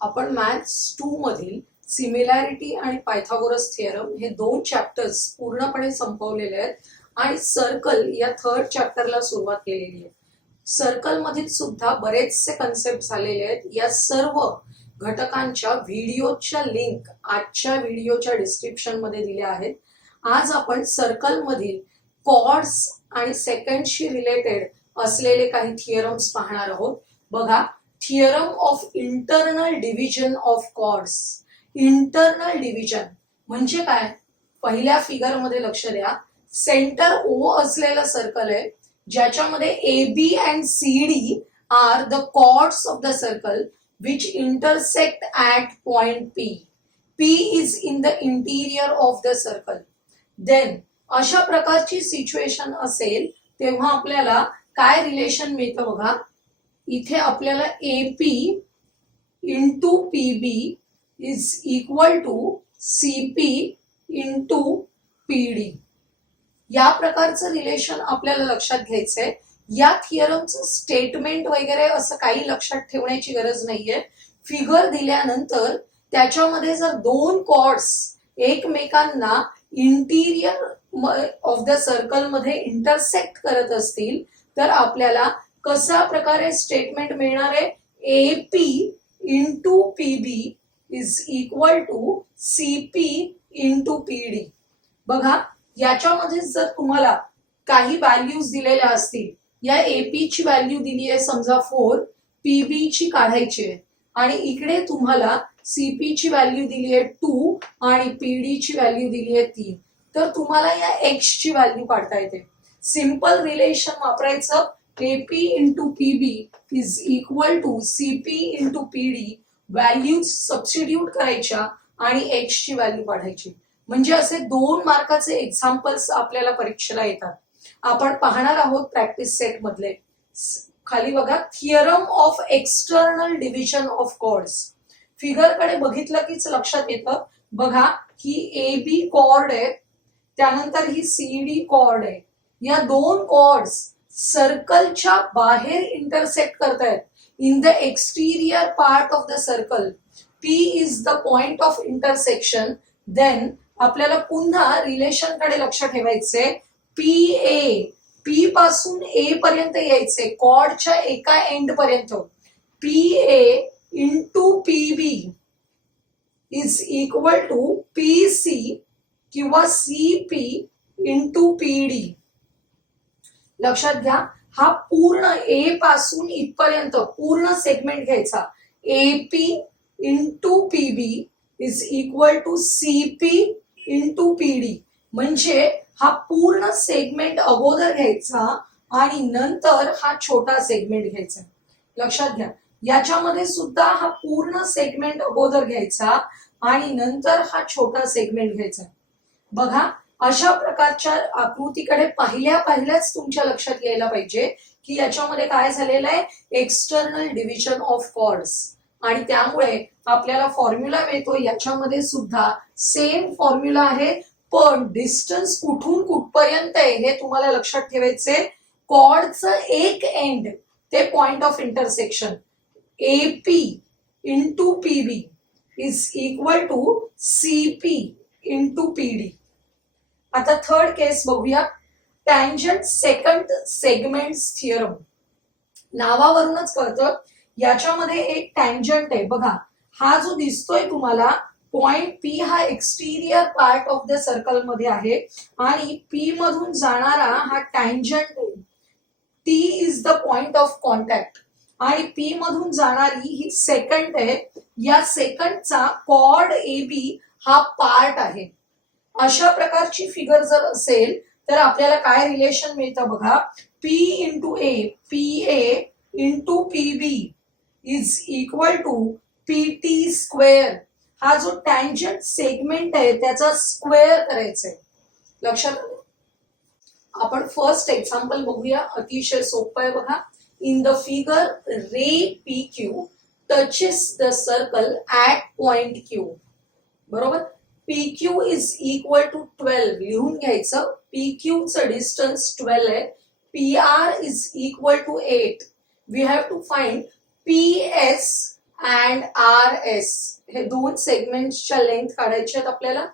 आपण मॅथ्स 2 मधील सिमिलॅरिटी आणि पायथागोरस थिअरम हे 2 चॅप्टर्स पूर्णपणे संपवलेले आहेत आणि सर्कल या थर्ड चॅप्टरला सुरुवात केलेली आहे. सर्कल मधील सुद्धा बरेचसे कन्सेप्ट झालेले आहेत. या सर्व घटकांच्या व्हिडिओच्या लिंक आजच्या व्हिडिओच्या डिस्क्रिप्शन मध्ये दिल्या आहेत. आज आपण सर्कल मधील कॉर्ड्स आणि सेकंडशी रिलेटेड असलेले काही थिअरम्स पाहणार आहोत. बघा, theorem of internal division of chords. Internal division म्हणजे काय? पहिल्या फिगर मध्ये लक्ष द्या. सेंटर ओ असलेलं सर्कल आहे ज्याच्यामध्ये A B and C D are the chords of the circle which intersect at point P. P is in the interior of the circle. Then अशा प्रकारची सिच्युएशन असेल तेव्हा आपल्याला काय रिलेशन मिळतं बघा. इथे आपल्याला AP into PB is equal to CP into PD. या प्रकारचं रिलेशन आपल्याला लक्षात घ्यायचंय. या थिअरमचं स्टेटमेंट वगैरे असं काही लक्षात ठेवण्याची गरज नाहीये. फिगर दिल्यानंतर त्याच्यामध्ये जर दोन कॉर्ड्स एकमेकांना इंटिरियर ऑफ द सर्कल मध्ये इंटरसेक्ट करत असतील तर आपल्याला कशा प्रकारे स्टेटमेंट मिळणार आहे? AP into PB is equal to CP into PD. बघा, याच्यामध्ये जर तुम्हाला काही व्हॅल्यूज दिलेल्या असतील, या AP ची व्हॅल्यू दिली आहे समजा 4, PB ची काढायची आहे आणि इकडे तुम्हाला CP ची व्हॅल्यू दिली आहे 2 आणि PD ची व्हॅल्यू दिली आहे 3, तर तुम्हाला या X ची व्हॅल्यू काढता येते. सिंपल रिलेशन वापरायचं. AP into PB is equal to CP into PD. Values substitute करायच्या आणि X ची व्हॅल्यू काढायची. म्हणजे असे 2 मार्काचे एक्झाम्पल्स आपल्याला परीक्षेला येतात. आपण पाहणार आहोत प्रॅक्टिस सेट मधले. खाली बघा, theorem of external division of chords. Figure कडे बघितलं कीच लक्षात येतं. बघा, ही AB कॉर्ड आहे, त्यानंतर ही CD कॉर्ड आहे. या दोन कॉर्ड्स सर्कलच्या बाहेर इंटरसेक्ट करतायत in the exterior part of the circle. P is the point of intersection. Then आपल्याला पुन्हा रिलेशन कडे लक्ष ठेवायचे. P पासून A पर्यंत यायचे, कॉर्डच्या एका एंड पर्यंत. PA into PB is equal to PC किंवा CP इंटू PD. लक्षात घ्या, हा पूर्ण A पासून इथपर्यंत पूर्ण सेगमेंट घ्यायचा. AP into PB is equal to CP into PD. म्हणजे हा पूर्ण सेगमेंट अगोदर घ्यायचा आणि नंतर हा छोटा सेगमेंट घ्यायचा. लक्षात घ्या, याच्यामध्ये सुद्धा हा पूर्ण सेगमेंट अगोदर घ्यायचा आणि नंतर हा छोटा सेगमेंट घ्यायचा. बघा, अशा प्रकारच्या आकृतीकडे पाहिल्याच तुमच्या लक्षात यायला पाहिजे की याच्यामध्ये काय झालेलं आहे? External division of chords. आणि त्यामुळे आपल्याला फॉर्म्युला मिळतो. याच्यामध्ये सुद्धा सेम फॉर्म्युला आहे, पण डिस्टन्स कुठून कुठपर्यंत आहे हे तुम्हाला लक्षात ठेवायचे. कॉर्डचं एक एंड ते point of intersection AP into PB is equal to CP into PD. आता थर्ड केस बघूया. Tangent secant segments theorem. नावावरूनच कळतं याच्यामध्ये एक टँजंट आहे. बघा, हा जो दिसतोय तुम्हाला पॉइंट P हा एक्सटिरियर पार्ट ऑफ द सर्कल मध्ये आहे आणि P मधून जाणारा हा टँजंट आहे. T is the point of contact आणि P मधून जाणारी ही सेकंड आहे. या सेकंडचा कॉर्ड AB हा पार्ट आहे. अशा प्रकारची फिगर जर असेल तर आपल्याला काय रिलेशन मिळतं बघा. P into A, PA into PB is equal to PT square. हा जो टँजंट सेगमेंट आहे त्याचा स्क्वेअर करायचंय. लक्षात आलं? आपण फर्स्ट एक्झाम्पल बघूया. अतिशय सोपं आहे बघा. In the figure ray PQ touches the circle at point Q. बरोबर, PQ इज इक्वल टू 12 लिहून घ्यायचं. PQ चं डिस्टन्स 12 आहे. PR is equal to 8. We have to find PS and R S हे दोन सेगमेंटच्या लेंथ काढायच्या आहेत आपल्याला.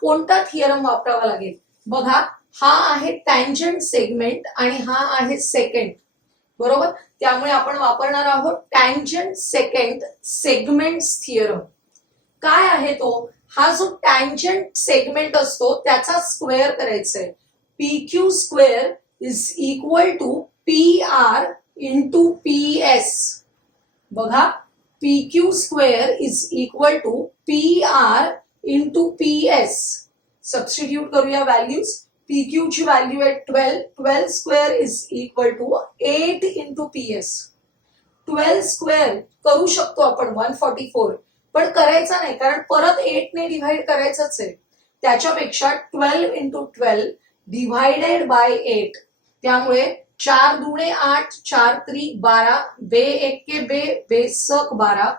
कोणता थिअरम वापरावा लागेल बघा. हा आहे टँजंट सेगमेंट आणि हा आहे सेकंड, बरोबर. त्यामुळे आपण वापरणार आहोत टँजंट सेकंड सेगमेंट्स थिअरम. काय आहे तो? हा जो टँजंट सेगमेंट असतो त्याचा स्क्वेअर करायचा आहे. P Q square is equal to P R into P S. बघा, P Q square is equal to P R into P S. Substitute करूया व्हॅल्यूज. पी क्यू ची व्हॅल्यू आहे 12. 12 square is equal to 8 into P S. 12 square करू शकतो आपण 144, पण करायचा नाही कारण परत 8 ने डिव्हाइड करायचंच आहे. त्याच्यापेक्षा 12 इंटू 12 डिव्हाइडेड बाय 8. त्यामुळे 4 दुणे 8, 4 त्रिक 12, बे एक्के बे, बेसक 12,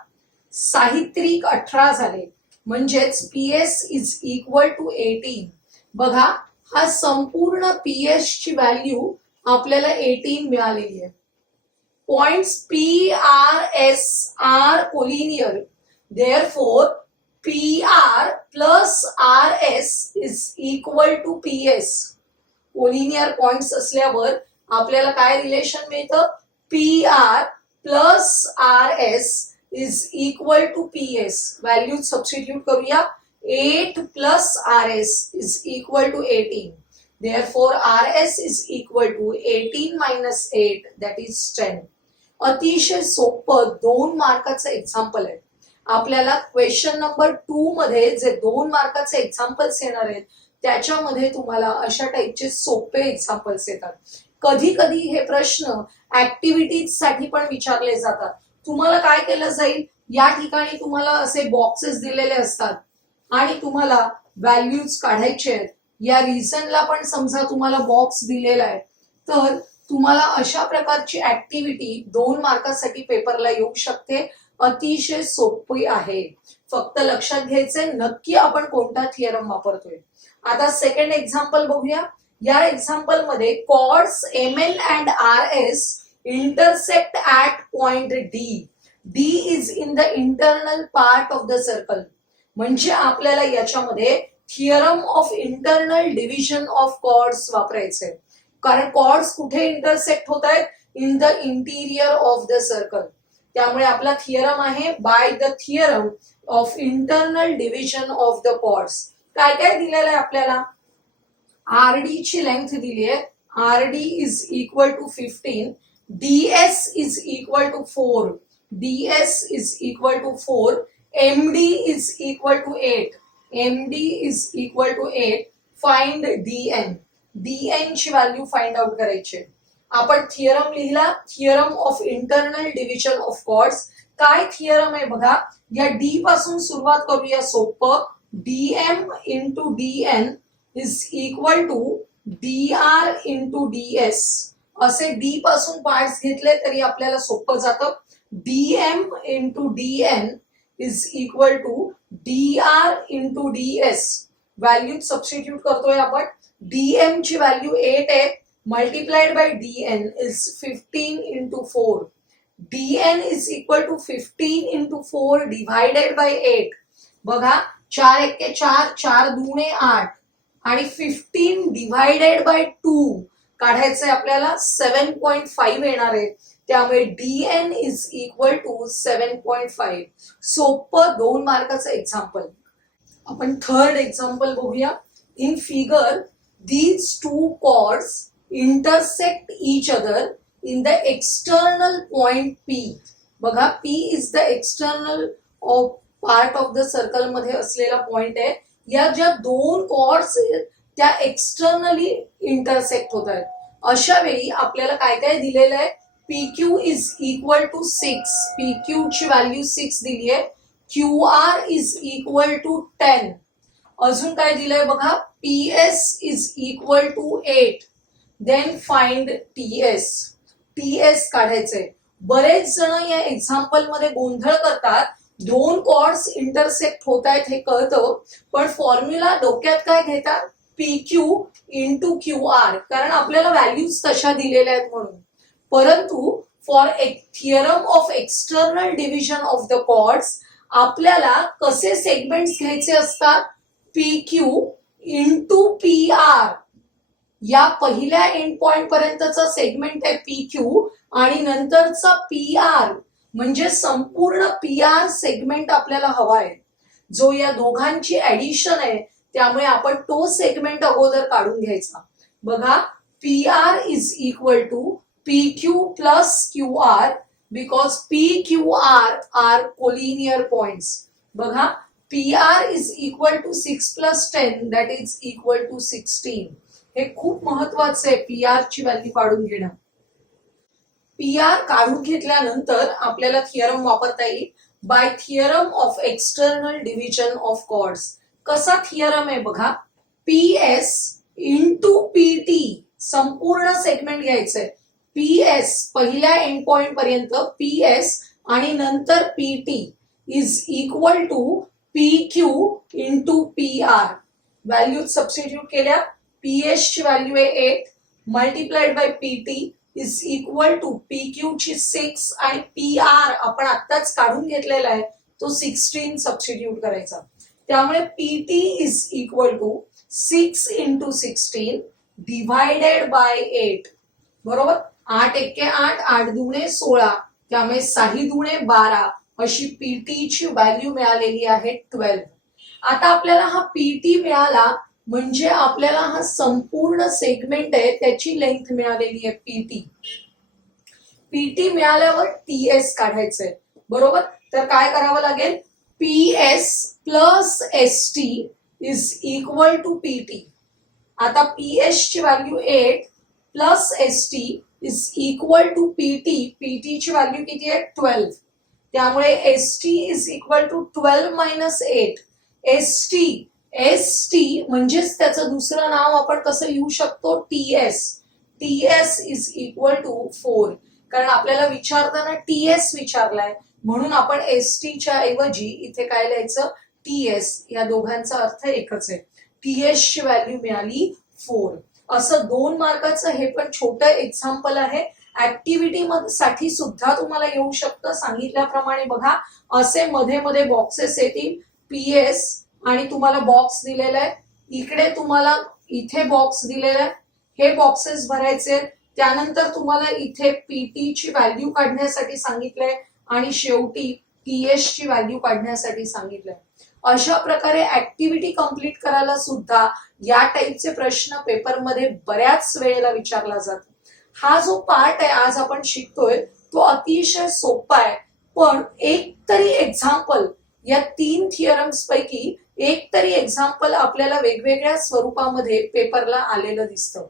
साहित्रिक 18 झाले. म्हणजेच पीएस इज इक्वल टू 18. बघा, हा संपूर्ण पीएस ची व्हॅल्यू आपल्याला 18 मिळालेली आहे. Points P R S are collinear. Therefore P R plus R S is equal to P S. Collinear points असल्यावर आपल्याला काय रिलेशन मिळतं? P R plus R S is equal to P S. Value substitute करूया. 8 plus RS is equal to 18. Therefore, RS is equal to 18 minus 8, that is 10. अतिशय सोपं 2 मार्काचं example आहे. आपल्याला question number 2 मध्ये जे 2 मार्काचे एक्झाम्पल्स येणार आहेत त्याच्यामध्ये तुम्हाला अशा टाईपचे सोपे एक्झाम्पल्स येतात. कधी कधी हे प्रश्न ऍक्टिव्हिटीज साठी पण विचारले जातात. तुम्हाला काय केलं जाईल, या ठिकाणी तुम्हाला असे बॉक्सेस दिलेले असतात आणि तुम्हाला व्हॅल्यूज काढायचे आहेत. या रिझनला पण समजा तुम्हाला बॉक्स दिलेला आहे, तर तुम्हाला अशा प्रकारची ऍक्टिव्हिटी 2 मार्कासाठी पेपरला येऊ शकते. अतिशय सोपी आहे. फक्त लक्षात घ्यायचंय नक्की आपण कोणता थिअरम वापरतोय. आता सेकंड एक्झाम्पल बघूया. या एक्झाम्पल मध्ये chords M N and R S intersect at point D. D is in the internal part of the circle. म्हणजे आपल्याला याच्यामध्ये theorem of internal division of chords वापरायचे. कारण कॉर्ड्स कुठे इंटरसेक्ट होत आहेत? In the interior of the circle. त्यामुळे आपला थिअरम आहे by the theorem of internal division of the chords. काय काय दिलेलं आहे आपल्याला? आरडी ची लेंथ दिली आहे. RD is equal to 15. DS is equal to 4. DS is equal to 4. MD is equal to 8. MD is equal to 8. Find DN. DN ची value find out करायची. आपण थिअरम लिहिला, theorem of internal division of chords. काय theorem आहे बघा. या D पासून सुरुवात करूया. सोपं. DM into DN is equal to DR into DS. असे डी पासून पार्ट्स घेतले तरी आपल्याला सोपं जातं. DM into DN is equal to dr into ds. Value substitute करतोय आपण. dm ची व्हॅल्यू 8 आहे. Multiplied by dn is 15 into 4. dn is equal to 15 into 4 divided by 8. बघा, 4 एक्के 4, 4 दुणे 8 आणि 15 डिवाइडेड बाय 2 काढायचंय आपल्याला. 7.5 येणार आहे. त्यामुळे DN इज इक्वल टू 7.5. सोपं 2 मार्काचं एक्झाम्पल. आपण थर्ड एक्झाम्पल बघूया. In figure these two chords intersect each other in the external point P. बघा, P is the external of part of the circle मध्ये असलेला पॉइंट आहे. या ज्या 2 कॉर्ड्स आहेत त्या एक्सटर्नली इंटरसेक्ट होत आहेत. अशा वेळी आपल्याला काय काय दिलेलं आहे? PQ is equal to 6. PQ ची व्हॅल्यू 6 दिली आहे. QR is equal to 10. अजून काय दिलंय बघा. PS is equal to 8. Then find TS. TS काढायचंय. बरेच जण या एक्झाम्पल मध्ये गोंधळ करतात. 2 कॉर्ड्स इंटरसेक्ट होत आहेत हे कळतं, पण फॉर्म्युला डोक्यात काय घेतात? PQ into QR. कारण आपल्याला व्हॅल्यूज तशा दिलेल्या आहेत म्हणून. परंतु for theorem of external division of the chords आपल्याला कसे सेगमेंट्स घ्यायचे असतात, P Q into P R. या पहिल्या एंड पॉइंट पर्यंतचा सेगमेंट आहे पी क्यू आणि नंतरचा पी आर, म्हणजे संपूर्ण पी आर सेगमेंट आपल्याला हवा आहे, जो या दोघांची ऍडिशन आहे. त्यामुळे आपण तो सेगमेंट अगोदर काढून घ्यायचा. बघा, P R is equal to P Q plus Q R, because P Q R are collinear points. बघा, P R is equal to 6 plus 10 that is equal to 16. हे खूप महत्वाचं आहे पी आर ची व्हॅल्यू काढून घेणं. पी आर काढून घेतल्यानंतर आपल्याला थिअरम वापरता येईल, by theorem of external division of chords. कसा थिअरम आहे बघा, P S into P T, संपूर्ण सेगमेंट घ्यायचंय. पी एस पहिल्या एंड पॉइंट पर्यंत पी एस आणि नंतर P T is equal to P Q into P R. Value substitute केल्या, पी एस ची व्हॅल्यू आहे 8 multiplied by P T is equal to P Q ची 6 आणि पी आर आपण आत्ताच काढून घेतलेला आहे तो 16 सबस्टिट्यूट करायचा. त्यामुळे P T is equal to 6 into 16 divided by 8. बरोबर, 8 एक्के 8, 8 दुणे 16, त्यामुळे 6 दुणे 12 अशी पीटी ची व्हॅल्यू मिळालेली आहे 12. आता आपल्याला हा पीटी मिळाला म्हणजे आपल्याला हा संपूर्ण सेगमेंट आहे त्याची लेंथ मिळालेली आहे पीटी. पीटी मिळाल्यावर टीएस काढायचंय. बरोबर, तर काय करावं लागेल, P S plus S T is equal to PT. आता पी एस ची value 8 plus S T is equal to PT. PT ची व्हॅल्यू किती आहे 12, त्यामुळे S T is equal to 12 minus 8. S T म्हणजेच त्याचं दुसरं नाव आपण कसं लिहू शकतो, TS. TS is equal to 4, कारण आपल्याला विचारताना टीएस विचारलाय म्हणून आपण एस टी च्या ऐवजी इथे काय लिहायचं, टीएस. या दोघांचा अर्थ एकच आहे. टीएस ची व्हॅल्यू मिळाली 4. असं 2 मार्काचं हे पण छोटं एक्झाम्पल आहे. ऍक्टिव्हिटी साठी सुद्धा तुम्हाला येऊ शकतं. सांगितल्याप्रमाणे बघा, असे मध्ये मध्ये बॉक्सेस येतील, पीएस आणि तुम्हाला बॉक्स दिलेला आहे, इकडे तुम्हाला इथे बॉक्स दिलेला आहे, हे बॉक्सेस भरायचे. त्यानंतर तुम्हाला इथे पीटी ची व्हॅल्यू काढण्यासाठी सांगितलंय आणि शेवटी टीएस ची व्हॅल्यू काढण्यासाठी सांगितलंय. अशा प्रकारे ऍक्टिव्हिटी कंप्लीट करायला सुद्धा या टाईपचे प्रश्न पेपरमध्ये बऱ्याच वेळेला विचारला जातो. हा जो पार्ट आहे आज आपण शिकतोय तो अतिशय सोपा आहे, पण एक तरी एक्झाम्पल या 3 थिअरम्स पैकी एक तरी एक्झाम्पल आपल्याला वेगवेगळ्या स्वरूपामध्ये पेपरला आलेलं दिसतं.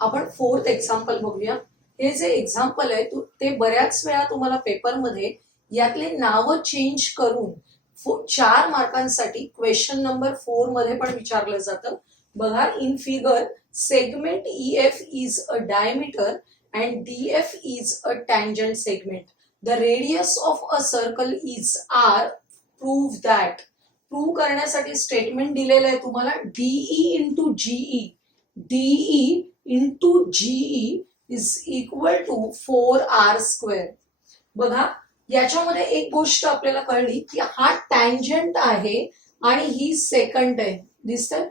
आपण 4th एक्झाम्पल बघूया. हे जे एक्झाम्पल आहे ते बऱ्याच वेळा तुम्हाला पेपरमध्ये यातले नावं चेंज करून 4 मार्कांसाठी क्वेश्चन नंबर 4 मध्ये पण विचारलं जातं. बघा, in figure segment EF is a diameter and DF is a tangent segment. The radius of a circle is R. Prove that. Prove करण्यासाठी स्टेटमेंट दिलेलं आहे तुम्हाला, DE into GE, DE into GE is equal to 4R². बघा, याच्यामध्ये एक गोष्ट आपल्याला कळली की हा टँजंट आहे आणि ही सेकंड आहे. दिसतंय,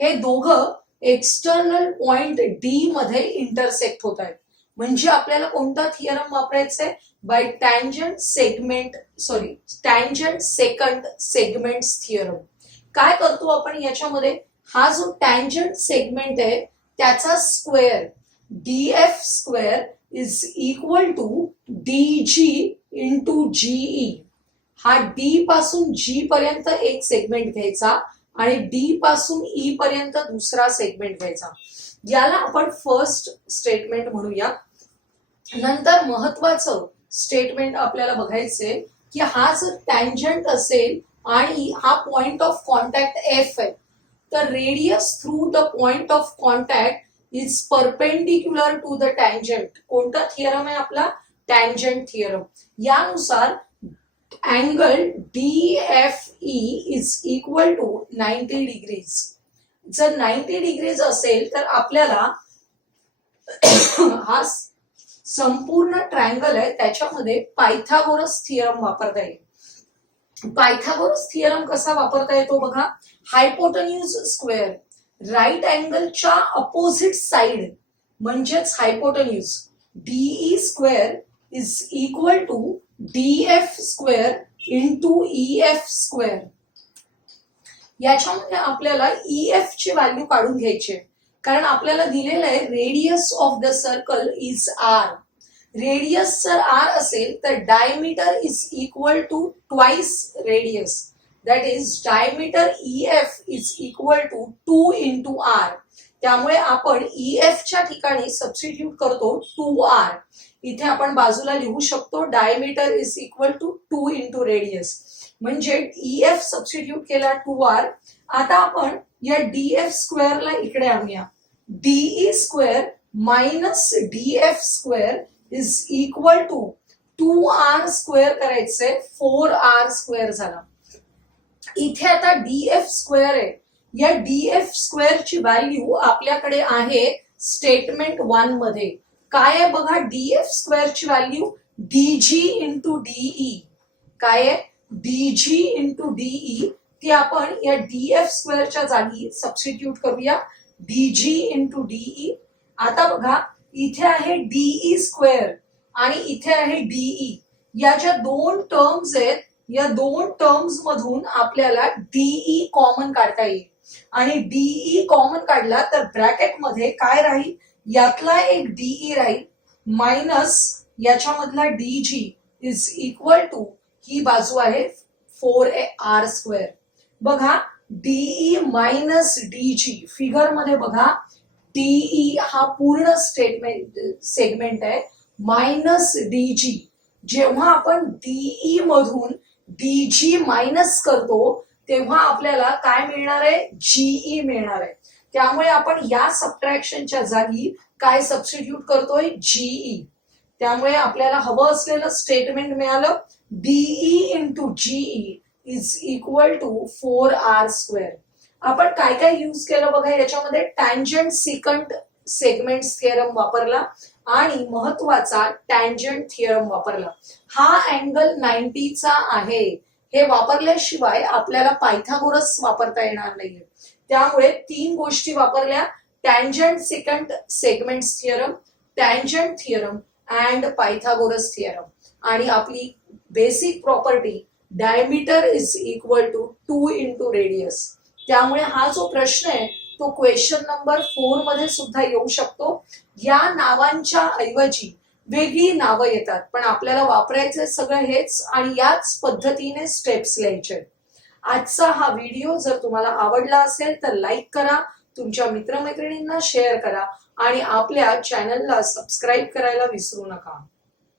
हे दोघं एक्सटर्नल पॉइंट डी मध्ये इंटरसेक्ट होत आहेत. म्हणजे आपल्याला कोणता थिअरम वापरायचा आहे, by tangent secant segments theorem. काय करतो आपण याच्यामध्ये, हा जो टँजंट सेगमेंट आहे त्याचा square DF² is equal to DG into GE. हा डी पासून जी पर्यंत एक सेगमेंट घ्यायचा आणि डी पासून ई पर्यंत दुसरा सेगमेंट घ्यायचा. याला आपण फर्स्ट स्टेटमेंट म्हणूया. नंतर महत्वाचं स्टेटमेंट आपल्याला बघायचंय की हा जर टँजंट असेल आणि हा पॉइंट ऑफ कॉन्टॅक्ट एफ आहे, तर radius through the point of contact is perpendicular to the tangent. कोणता थिअरम आहे आपला, टँजंट थिअरम. यानुसार angle DFE is equal to 90 degrees. जर 90 डिग्रीज असेल तर आपल्याला हा संपूर्ण ट्रायंगल आहे त्याच्यामध्ये पायथागोरस थिअरम वापरता येईल. पायथागोरस थिअरम कसा वापरता येतो बघा. हायपोटेन्यूज स्क्वेअर राईट अँगलच्या अपोजिट साइड म्हणजेच hypotenuse D E square is equal to D F square into E F square. याच्यामध्ये आपल्याला ईएफ ची व्हॅल्यू काढून घ्यायची आहे कारण आपल्याला दिलेलं आहे radius of the circle is R. Radius जर आर असेल तर diameter is equal to twice radius. That is diameter EF is equal to 2 into R. त्यामुळे आपण ईएफ च्या ठिकाणी सबस्टिट्यूट करतो 2r. इथे आपण बाजूला लिहू शकतो diameter is equal to 2 into radius. म्हणजे ईएफ सबस्टिट्यूट केला 2r. आता आपण या डीएफ स्क्वेअरला इकडे आणूया. D E square minus D F square is equal to 2r square करायचे 4r स्क्वेअर झाला. इथे आता डीएफ स्क्वेअर आहे. या डीएफ स्क्वेअरची व्हॅल्यू आपल्याकडे आहे स्टेटमेंट 1 मध्ये. काय आहे बघा डीएफ स्क्वेअरची व्हॅल्यू डीजी इंटू डीई. काय आहे डीजी इंटू डीई. ती आपण या डीएफ स्क्वेअरच्या जागी सबस्टिट्यूट करूया डीजी इंटू डीई. आता बघा इथे आहे डीई स्क्वेअर आणि इथे आहे डीई. या ज्या दोन टर्म्स आहेत या दोन टर्म्स मधून आपल्याला डीई कॉमन काढता येईल आणि डीई कॉमन काढला तर ब्रॅकेट मध्ये काय राहील यातला एक डीई राहील मायनस याच्यामधला डीजी इज इक्वल टू ही बाजू आहे 4r स्क्वेअर. बघा डीई मायनस डीजी फिगर मध्ये बघा डीई हा पूर्ण सेगमेंट आहे मायनस डीजी. जेव्हा आपण डीई मधून डीजी मायनस करतो तेव्हा आपल्याला काय मिळणार आहे जीई मिळणार आहे. त्यामुळे आपण या सबट्रॅक्शनच्या जागी काय सबस्टिट्यूट करतोय जीई. त्यामुळे आपल्याला हवं असलेलं स्टेटमेंट मिळालं DE into GE is equal to 4r square. आपण काय काय यूज केलं बघा याच्यामध्ये टँजंट सिकंट सेगमेंट्स थिअरम वापरला आणि महत्वाचा टँजंट थिअरम वापरला. हा अँगल 90 चा आहे. हे वापरल्याशिवाय आपल्याला पायथागोरस वापरता येणार नाहीये. त्यामुळे 3 गोष्टी वापरल्या tangent secant segments theorem, tangent theorem and Pythagoras theorem. आणि आपली basic property diameter is equal to 2 into radius. त्यामुळे हा जो प्रश्न आहे तो क्वेश्चन नंबर 4 मध्ये सुद्धा येऊ शकतो. या नावांच्या ऐवजी वेगळी नावं येतात पण आपल्याला वापरायचं सगळं हेच आणि याच पद्धतीने स्टेप्स लिहायचे. आजचा हा व्हिडिओ जर तुम्हाला आवडला असेल तर लाईक करा, तुमच्या मित्रमैत्रिणींना शेअर करा आणि आपल्या चॅनलला सबस्क्राईब करायला विसरू नका.